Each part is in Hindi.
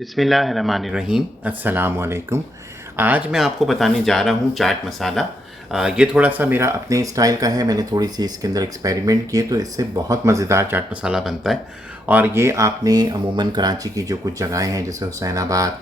बिस्मिल्लाहिर्रहमानिर्रहीम। अस्सलाम वालेकुम। आज मैं आपको बताने जा रहा हूँ चाट मसाला। ये थोड़ा सा मेरा अपने स्टाइल का है। मैंने थोड़ी सी इसके अंदर एक्सपेरिमेंट किए तो इससे बहुत मज़ेदार चाट मसाला बनता है। और ये आपने अमूमन कराची की जो कुछ जगहें हैं जैसे हुसैनाबाद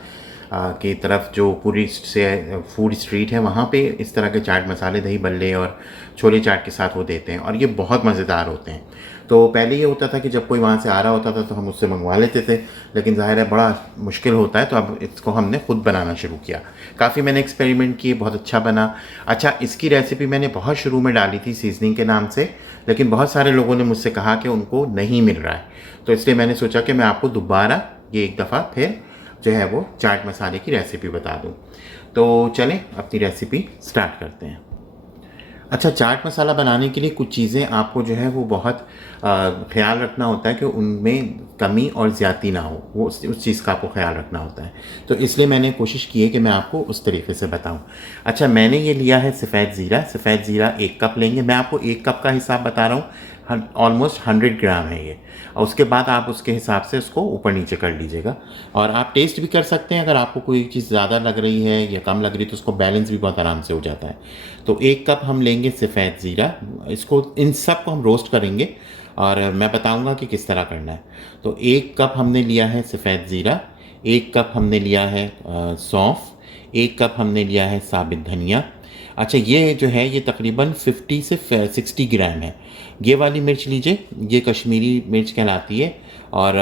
की तरफ जो पूरी से फूड स्ट्रीट है वहाँ पे इस तरह के चाट मसाले दही बल्ले और छोले चाट के साथ वो देते हैं और ये बहुत मज़ेदार होते हैं। तो पहले ये होता था कि जब कोई वहाँ से आ रहा होता था तो हम उससे मंगवा लेते थे, लेकिन ज़ाहिर है बड़ा मुश्किल होता है, तो अब इसको हमने ख़ुद बनाना शुरू किया। काफ़ी मैंने एक्सपेरिमेंट किए, बहुत अच्छा बना। अच्छा, इसकी रेसिपी मैंने बहुत शुरू में डाली थी सीजनिंग के नाम से, लेकिन बहुत सारे लोगों ने मुझसे कहा कि उनको नहीं मिल रहा है, तो इसलिए मैंने सोचा कि मैं आपको दोबारा ये एक दफ़ा फिर जो है वो चाट मसाले की रेसिपी बता दूँ। तो चलें अपनी रेसिपी स्टार्ट करते हैं। अच्छा, चाट मसाला बनाने के लिए कुछ चीज़ें आपको जो है वो बहुत ख़्याल रखना होता है कि उनमें कमी और ज़्यादती ना हो, वो उस चीज़ का आपको ख़्याल रखना होता है। तो इसलिए मैंने कोशिश की है कि मैं आपको उस तरीके से बताऊं। अच्छा, मैंने ये लिया है सफ़ेद ज़ीरा 1 कप लेंगे। मैं आपको 1 कप का हिसाब बता रहा हूँ, ऑलमोस्ट 100 ग्राम है ये। और उसके बाद आप उसके हिसाब से उसको ऊपर नीचे कर लीजिएगा। और आप टेस्ट भी कर सकते हैं, अगर आपको कोई चीज़ ज़्यादा लग रही है या कम लग रही है तो उसको बैलेंस भी बहुत आराम से हो जाता है। तो 1 कप हम लेंगे सफ़ेद ज़ीरा। इसको इन सब को हम रोस्ट करेंगे और मैं बताऊंगा कि किस तरह करना है। तो 1 कप हमने लिया है सफ़ेद ज़ीरा, 1 कप हमने लिया है सौंफ, 1 कप हमने लिया है साबित धनिया। अच्छा, ये जो है ये तकरीबन 50 से 60 ग्राम है। ये वाली मिर्च लीजिए, ये कश्मीरी मिर्च कहलाती है। और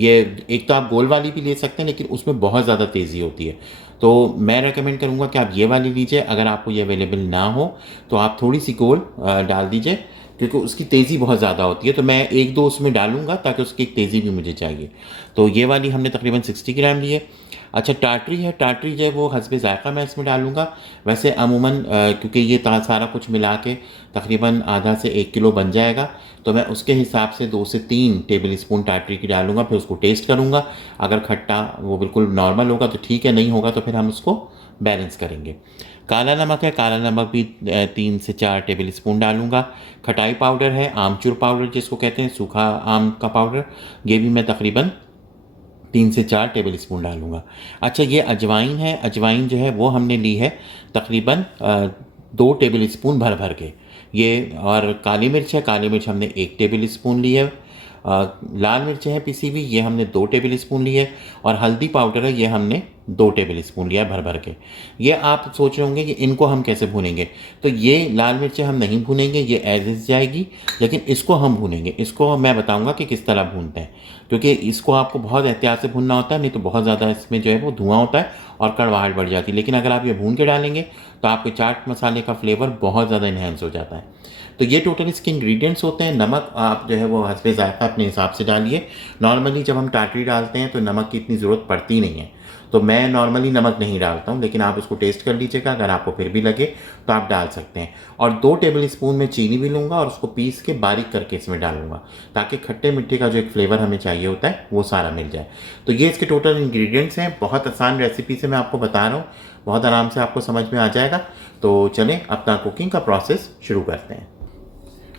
ये एक तो आप गोल वाली भी ले सकते हैं, लेकिन उसमें बहुत ज़्यादा तेज़ी होती है, तो मैं रेकमेंड करूँगा कि आप ये वाली लीजिए। अगर आपको ये अवेलेबल ना हो तो आप थोड़ी सी गोल डाल दीजिए, क्योंकि उसकी तेज़ी बहुत ज़्यादा होती है। तो मैं 1-2 उसमें डालूंगा ताकि उसकी एक तेज़ी भी मुझे चाहिए। तो ये वाली हमने तकरीबन 60 ग्राम लिए। अच्छा, टाटरी है, टाटरी जो है वो हस्बे ज़ायक़ा मैं इसमें डालूंगा। वैसे अमूमन क्योंकि ये सारा कुछ मिला के तकरीबन आधा से 1 किलो बन जाएगा, तो मैं उसके हिसाब से 2 से 3 टेबल स्पून टाटरी की डालूंगा। फिर उसको टेस्ट करूँगा, अगर खट्टा वो बिल्कुल नॉर्मल होगा तो ठीक है, नहीं होगा तो फिर हम उसको बैलेंस करेंगे। काला नमक है, काला नमक भी 3 से 4 टेबल स्पून डालूंगा। खटाई पाउडर है, आमचूर पाउडर जिसको कहते हैं, सूखा आम का पाउडर, ये भी मैं तकरीबन 3 से 4 टेबल स्पून डालूंगा। अच्छा, ये अजवाइन है, अजवाइन जो है वो हमने ली है तकरीबन 2 टेबल स्पून भर भर के ये। और काली मिर्च है, काली मिर्च हमने 1 टेबल स्पून ली है। लाल मिर्च है पिसी हुई, ये हमने 2 टेबल स्पून ली है। और हल्दी पाउडर है, ये हमने 2 टेबल स्पून लिया भर भर के। ये आप सोच रहे होंगे कि इनको हम कैसे भूनेंगे, तो ये लाल मिर्चें हम नहीं भूनेंगे, ये एज इज जाएगी, लेकिन इसको हम भूनेंगे। इसको मैं बताऊंगा कि किस तरह भूनते हैं, क्योंकि इसको आपको बहुत एहतियात से भूनना होता है, नहीं तो बहुत ज़्यादा इसमें जो है वो धुआं होता है और कड़वाहट बढ़ जाती है। लेकिन अगर आप ये भून के डालेंगे तो आपके चाट मसाले का फ्लेवर बहुत ज़्यादा इन्हेंस हो जाता है। तो ये टोटल इसके इंग्रेडिएंट्स होते हैं। नमक आप जो है वो हस्बे ज़ायक़ा अपने हिसाब से डालिए। नॉर्मली जब हम टाटरी डालते हैं तो नमक की इतनी ज़रूरत पड़ती नहीं है, तो मैं नॉर्मली नमक नहीं डालता हूँ, लेकिन आप उसको टेस्ट कर लीजिएगा, अगर आपको फिर भी लगे तो आप डाल सकते हैं। और 2 टेबल स्पून में चीनी भी लूँगा और उसको पीस के बारीक करके इसमें डालूंगा, ताकि खट्टे मीठे का जो एक फ्लेवर हमें चाहिए होता है वो सारा मिल जाए। तो ये इसके टोटल इंग्रेडिएंट्स हैं। बहुत आसान रेसिपी से मैं आपको बता रहा हूँ, बहुत आराम से आपको समझ में आ जाएगा। तो चलें अपना कुकिंग का प्रोसेस शुरू करते हैं।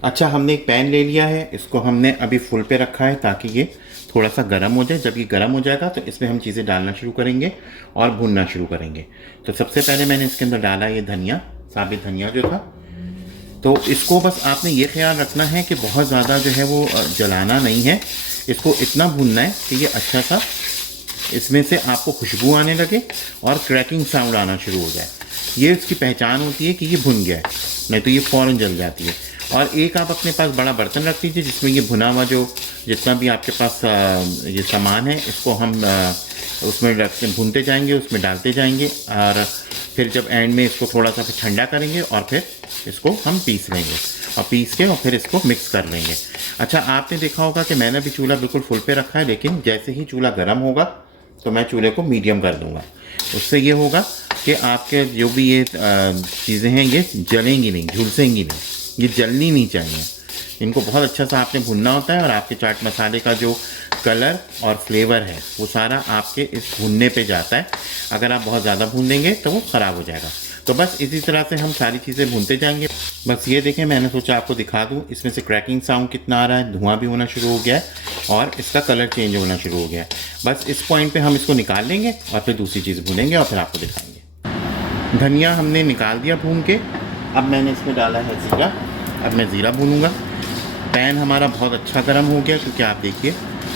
अच्छा, हमने एक पैन ले लिया है, इसको हमने अभी फुल पे रखा है ताकि ये थोड़ा सा गर्म हो जाए। जब ये गर्म हो जाएगा तो इसमें हम चीज़ें डालना शुरू करेंगे और भूनना शुरू करेंगे। तो सबसे पहले मैंने इसके अंदर डाला ये धनिया, साबित धनिया जो था। तो इसको बस आपने ये ख्याल रखना है कि बहुत ज़्यादा जो है वो जलाना नहीं है, इसको इतना भूनना है कि ये अच्छा सा इसमें से आपको खुशबू आने लगे और क्रैकिंग साउंड आना शुरू हो जाए। ये इसकी पहचान होती है कि ये भुन गया है, नहीं तो ये फ़ौरन जल जाती है। और एक आप अपने पास बड़ा बर्तन रख लीजिए जिसमें ये भुना हुआ जो जितना भी आपके पास ये सामान है, इसको हम उसमें भूनते जाएंगे, उसमें डालते जाएंगे। और फिर जब एंड में इसको थोड़ा सा फिर ठंडा करेंगे और फिर इसको हम पीस लेंगे, और पीस के और फिर इसको मिक्स कर लेंगे। अच्छा, आपने देखा होगा कि मैंने भी चूल्हा बिल्कुल फुल पे रखा है, लेकिन जैसे ही चूल्हा गर्म होगा तो मैं चूल्हे को मीडियम कर दूंगा। उससे ये होगा कि आपके जो भी ये चीज़ें हैं ये जलेंगी नहीं, झुलसेंगी नहीं, ये जलनी नहीं चाहिए। इनको बहुत अच्छा सा आपने भुनना होता है, और आपके चाट मसाले का जो कलर और फ्लेवर है वो सारा आपके इस भुनने पे जाता है। अगर आप बहुत ज़्यादा भून देंगे तो वो ख़राब हो जाएगा। तो बस इसी तरह से हम सारी चीज़ें भूनते जाएंगे। बस ये देखें, मैंने सोचा आपको दिखा दूँ, इसमें से क्रैकिंग साउंड कितना आ रहा है, धुआं भी होना शुरू हो गया है। और इसका कलर चेंज होना शुरू हो गया है। बस इस पॉइंट पे हम इसको निकाल लेंगे और फिर दूसरी चीज़ भूनेंगे और फिर आपको दिखाएंगे। धनिया हमने निकाल दिया भून के। अब मैंने इसमें डाला है ज़ीरा। अब मैं ज़ीरा भूनूंगा। पैन हमारा बहुत अच्छा गर्म हो गया, क्योंकि आप देखिए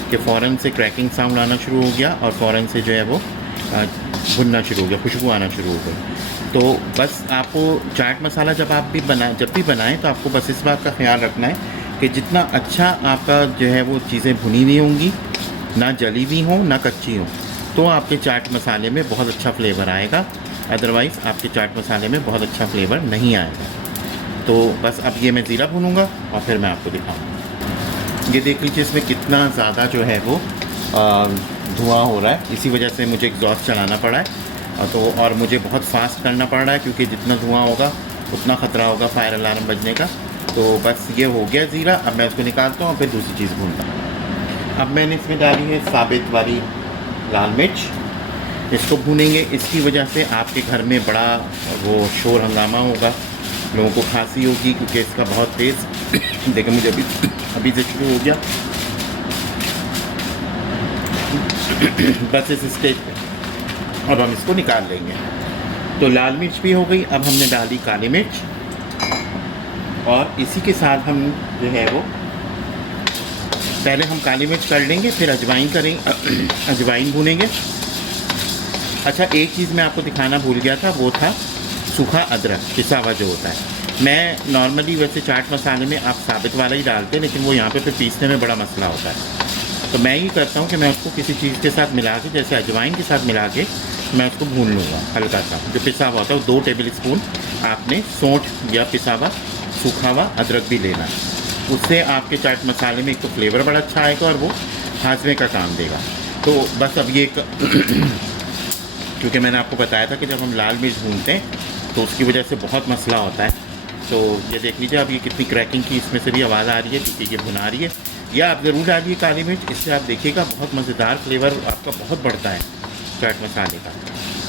कि फ़ौरन से क्रैकिंग साउंड आना शुरू हो गया और फ़ौरन से जो है वो भुनना शुरू हो गया, खुशबू आना शुरू हो गई। तो बस आपको चाट मसाला जब भी बनाएं तो आपको बस इस बात का ख्याल रखना है कि जितना अच्छा आपका जो है वो चीज़ें भुनी हुई होंगी, ना जली हुई हों ना कच्ची हों, तो आपके चाट मसाले में बहुत अच्छा फ्लेवर आएगा। अदरवाइज़ आपके चाट मसाले में बहुत अच्छा फ्लेवर नहीं आएगा। तो बस अब ये मैं ज़ीरा भूनूंगा और फिर मैं आपको दिखाऊंगा। ये देख लीजिए इसमें कितना ज़्यादा जो है वो धुआं हो रहा है। इसी वजह से मुझे एग्जॉस्ट चलाना पड़ा है। और मुझे बहुत फास्ट करना पड़ रहा है, क्योंकि जितना धुआं होगा उतना ख़तरा होगा फायर अलार्म बजने का। तो बस ये हो गया ज़ीरा। अब मैं इसको निकालता हूँ और फिर दूसरी चीज़ भूनता हूँ। अब मैंने इसमें डाली है साबित वाली लाल मिर्च। इसको भूनेंगे, इसकी वजह से आपके घर में बड़ा वो शोर हंगामा होगा, लोगों को खांसी होगी, क्योंकि इसका बहुत तेज़ देखिए मुझे अभी से शुरू हो गया। बस इस स्टेज पे अब हम इसको निकाल लेंगे। तो लाल मिर्च भी हो गई। अब हमने डाली काली मिर्च और इसी के साथ हम जो है वो पहले हम काली मिर्च कर लेंगे, फिर अजवाइन करेंगे, अजवाइन भूनेंगे। अच्छा, एक चीज़ मैं आपको दिखाना भूल गया था, वो था सूखा अदरक पिसा हुआ जो होता है। मैं नॉर्मली वैसे चाट मसाले में आप साबित वाला ही डालते हैं, लेकिन वो यहाँ पे फिर पीसने में बड़ा मसला होता है। तो मैं ये करता हूँ कि मैं उसको किसी चीज़ के साथ मिला के, जैसे अजवाइन के साथ मिला के मैं उसको भून लूँगा हल्का सा। जो पिसा हुआ होता है 2 टेबल स्पून आपने सौंठ या पिसा हुआ सूखा हुआ अदरक भी लेना है। उससे आपके चाट मसाले में एक तो फ्लेवर बड़ा अच्छा आएगा और वो हाजमे का काम देगा। तो बस अब ये क्योंकि मैंने आपको बताया था कि जब हम लाल मिर्च भूनते हैं तो उसकी वजह से बहुत मसला होता है। तो ये देख लीजिए अब ये कितनी क्रैकिंग की इसमें से भी आवाज़ आ रही है, क्योंकि ये भुना रही है। या आप ज़रूर डालिए काली मिर्च, इससे आप देखिएगा बहुत मज़ेदार फ्लेवर आपका बहुत बढ़ता है चाट मसाले का।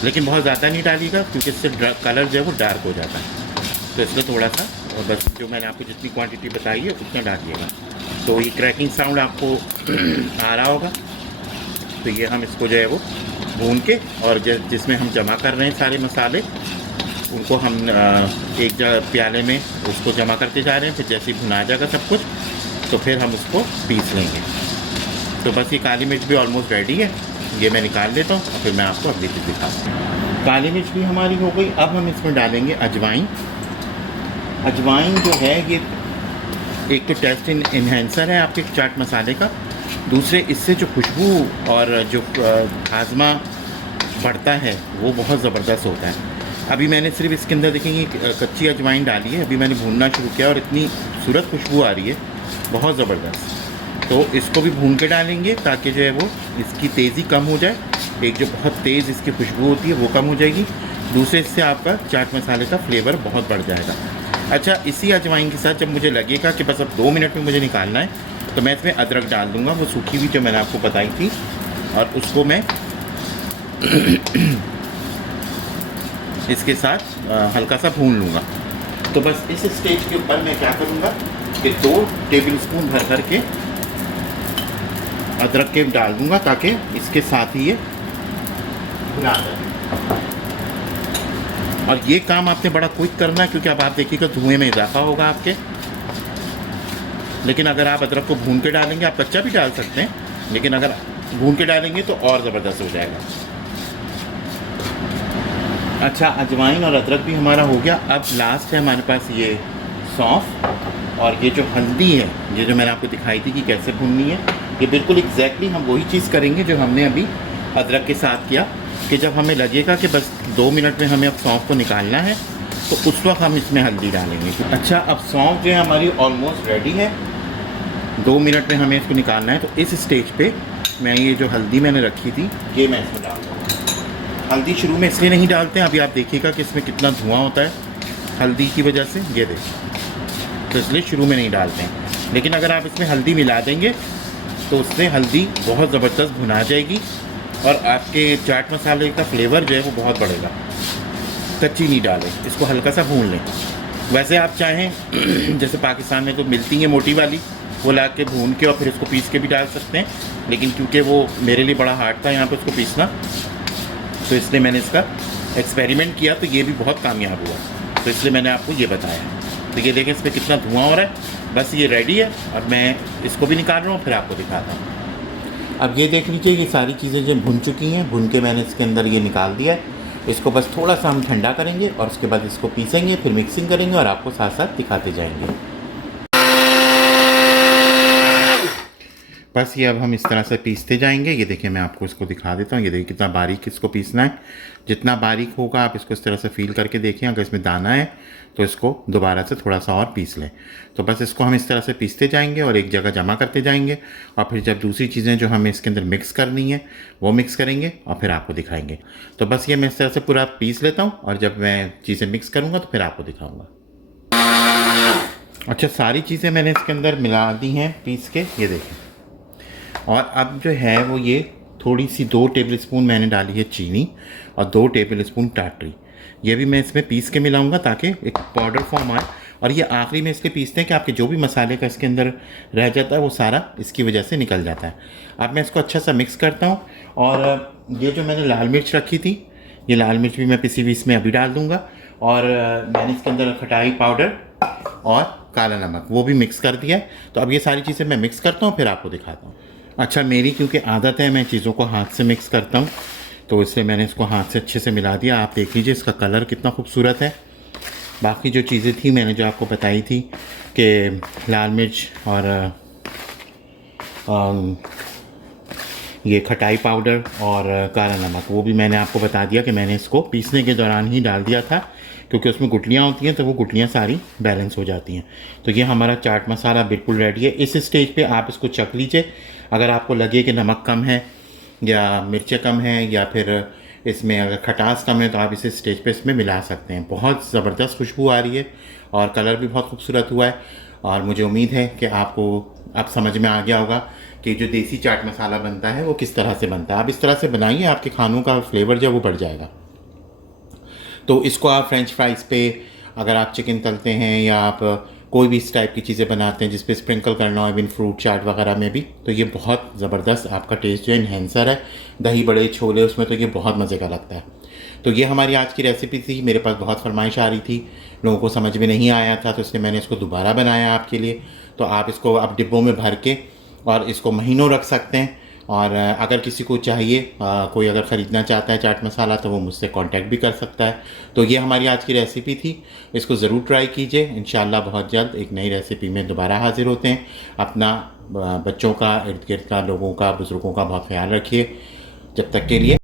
लेकिन बहुत ज़्यादा नहीं डालिएगा, क्योंकि इससे कलर जो है वो डार्क हो जाता है। तो इसलिए थोड़ा सा, और बस जो मैंने आपको जितनी क्वांटिटी बताई है उतना डालिएगा। तो ये क्रैकिंग साउंड आपको आ रहा होगा। तो ये हम इसको जो है वो भून के, और जिसमें हम जमा कर रहे हैं सारे मसाले, उनको हम एक प्याले में उसको जमा करते जा रहे हैं। फिर जैसे ही भुना जाएगा सब कुछ तो फिर हम उसको पीस लेंगे। तो बस ये काली मिर्च भी ऑलमोस्ट रेडी है, ये मैं निकाल लेता हूँ और फिर मैं आपको अगली चीज़ दिखाता हूँ। काली मिर्च भी हमारी हो गई। अब हम इसमें डालेंगे अजवाइन। अजवाइन जो है ये एक तो टेस्ट इन्हेंसर है आपके चाट मसाले का, दूसरे इससे जो खुशबू और जो हाजमा बढ़ता है वो बहुत ज़बरदस्त होता है। अभी मैंने सिर्फ इसके अंदर देखेंगे कच्ची अजवाइन डाली है, अभी मैंने भूनना शुरू किया और इतनी खूबसूरत खुशबू आ रही है, बहुत ज़बरदस्त। तो इसको भी भून के डालेंगे ताकि जो है वो इसकी तेज़ी कम हो जाए। एक जो बहुत तेज़ इसकी खुशबू होती है वो कम हो जाएगी, दूसरे इससे आपका चाट मसाले का फ्लेवर बहुत बढ़ जाएगा। अच्छा, इसी अजवाइन के साथ जब मुझे लगेगा कि बस अब 2 मिनट में मुझे निकालना है, तो मैं इसमें अदरक डाल दूँगा, वो सूखी हुई जो मैंने आपको बताई थी, और उसको मैं इसके साथ हल्का सा भून लूँगा। तो बस इस स्टेज के ऊपर मैं क्या करूँगा कि 2 टेबल स्पून भर भर के अदरक के डाल दूँगा, ताकि इसके साथ ही ये भुना जाए। और ये काम आपने बड़ा क्विक करना है, क्योंकि अब आप देखिएगा धुएँ में इजाफा होगा आपके। लेकिन अगर आप अदरक को भून के डालेंगे, आप कच्चा भी डाल सकते हैं, लेकिन अगर भून के डालेंगे तो और ज़बरदस्त हो जाएगा। अच्छा, अजवाइन और अदरक भी हमारा हो गया। अब लास्ट है हमारे पास ये सौंफ और ये जो हल्दी है, ये जो मैंने आपको दिखाई थी कि कैसे भूननी है, ये बिल्कुल एग्जैक्टली हम वही चीज़ करेंगे जो हमने अभी अदरक के साथ किया। कि जब हमें लगेगा कि बस 2 मिनट में हमें अब सौंफ को निकालना है, तो उस वक्त हम इसमें हल्दी डालेंगे। अच्छा, अब सौंफ जो है हमारी ऑलमोस्ट रेडी है, 2 मिनट में हमें इसको निकालना है। तो इस स्टेज पे मैं ये जो हल्दी मैंने रखी थी ये मैं इसमें डाल दूँगा। हल्दी शुरू में इसलिए नहीं डालते हैं, अभी आप देखिएगा कि इसमें कितना धुआं होता है हल्दी की वजह से, ये देखिए, तो इसलिए शुरू में नहीं डालते हैं। लेकिन अगर आप इसमें हल्दी मिला देंगे तो उससे हल्दी बहुत ज़बरदस्त भुना जाएगी और आपके चाट मसाले का फ्लेवर जो है वो बहुत बढ़ेगा। कच्ची नहीं डालें, इसको हल्का सा भून लें। वैसे आप चाहें जैसे पाकिस्तान में तो मिलती हैं मोटी वाली, वो ला के भून के और फिर इसको पीस के भी डाल सकते हैं, लेकिन क्योंकि वो मेरे लिए बड़ा हार्ड था यहाँ पे उसको पीसना, तो इसलिए मैंने इसका एक्सपेरिमेंट किया, तो ये भी बहुत कामयाब हुआ, तो इसलिए मैंने आपको ये बताया। तो ये देखें इस पर कितना धुआं हो रहा है। बस ये रेडी है और मैं इसको भी निकाल रहा हूँ, फिर आपको दिखाता हूँ। अब ये देख लीजिए, ये सारी चीज़ें जो भुन चुकी हैं, भुन के मैंने इसके अंदर ये निकाल दिया है। इसको बस थोड़ा सा हम ठंडा करेंगे और उसके बाद इसको पीसेंगे, फिर मिक्सिंग करेंगे और आपको साथ साथ दिखाते जाएंगे। बस ये अब हम इस तरह से पीसते जाएंगे। ये देखिए मैं आपको इसको दिखा देता हूँ। ये देखिए कितना बारीक इसको पीसना है। जितना बारीक होगा आप इसको इस तरह से फील करके देखें, अगर इसमें दाना है तो इसको दोबारा से थोड़ा सा और पीस लें। तो बस इसको हम इस तरह से पीसते जाएंगे और एक जगह जमा करते जाएंगे, और फिर जब दूसरी चीज़ें जो हमें इसके अंदर मिक्स करनी है वो मिक्स करेंगे और फिर आपको दिखाएंगे। तो बस ये मैं इस तरह से पूरा पीस लेता हूँ और जब मैं चीज़ें मिक्स करूँगा तो फिर आपको दिखाऊँगा। अच्छा, सारी चीज़ें मैंने इसके अंदर मिला दी हैं पीस के, ये देखें। और अब जो है वो ये थोड़ी सी 2 टेबलस्पून मैंने डाली है चीनी और 2 टेबलस्पून टाटरी। ये भी मैं इसमें पीस के मिलाऊंगा ताकि एक पाउडर फॉर्म आए। और ये आखिरी में इसलिए पीसते हैं कि आपके जो भी मसाले का इसके अंदर रह जाता है वो सारा इसकी वजह से निकल जाता है। अब मैं इसको अच्छा सा मिक्स करता हूँ। और ये जो मैंने लाल मिर्च रखी थी, ये लाल मिर्च भी मैं पिसी हुई इसमें अभी डाल दूँगा। और मैंने इसके अंदर खटाई पाउडर और काला नमक वो भी मिक्स कर दिया है। तो अब ये सारी चीज़ें मैं मिक्स करता हूँ, फिर आपको दिखाता हूँ। अच्छा, मेरी क्योंकि आदत है मैं चीज़ों को हाथ से मिक्स करता हूँ, तो इसलिए मैंने इसको हाथ से अच्छे से मिला दिया। आप देख लीजिए इसका कलर कितना खूबसूरत है। बाकी जो चीज़ें थी मैंने जो आपको बताई थी कि लाल मिर्च और ये खटाई पाउडर और काला नमक, वो भी मैंने आपको बता दिया कि मैंने इसको पीसने के दौरान ही डाल दिया था, क्योंकि उसमें गुठलियाँ होती हैं तो वो गुठलियाँ सारी बैलेंस हो जाती हैं। तो ये हमारा चाट मसाला बिल्कुल रेडी है। इस स्टेज पे आप इसको चख लीजिए। अगर आपको लगे कि नमक कम है या मिर्चें कम हैं या फिर इसमें अगर खटास कम है तो आप इसे स्टेज पे इसमें मिला सकते हैं। बहुत ज़बरदस्त खुशबू आ रही है और कलर भी बहुत खूबसूरत हुआ है। और मुझे उम्मीद है कि आपको अब समझ में आ गया होगा कि जो देसी चाट मसाला बनता है वो किस तरह से बनता है। आप इस तरह से बनाइए, आपके खानों का फ्लेवर जो वो बढ़ जाएगा। तो इसको आप फ्रेंच फ्राइज़ पे, अगर आप चिकन तलते हैं या आप कोई भी इस टाइप की चीज़ें बनाते हैं जिस पे स्प्रिंकल करना हो, इवन फ्रूट चाट वगैरह में भी, तो ये बहुत ज़बरदस्त आपका टेस्ट जो है इन्हेंसर है। दही बड़े छोले उसमें तो ये बहुत मज़े का लगता है। तो ये हमारी आज की रेसिपी थी। मेरे पास बहुत फरमाइश आ रही थी, लोगों को समझ में नहीं आया था, तो इसलिए मैंने इसको दोबारा बनाया आपके लिए। तो आप इसको आप डिब्बों में भर के और इसको महीनों रख सकते हैं। और अगर किसी को चाहिए, कोई अगर ख़रीदना चाहता है चाट मसाला, तो वो मुझसे कांटेक्ट भी कर सकता है। तो ये हमारी आज की रेसिपी थी, इसको ज़रूर ट्राई कीजिए। इंशाल्लाह बहुत जल्द एक नई रेसिपी में दोबारा हाज़िर होते हैं। अपना, बच्चों का, इर्द गिर्द का, लोगों का, बुज़ुर्गों का बहुत ख्याल रखिए। जब तक के लिए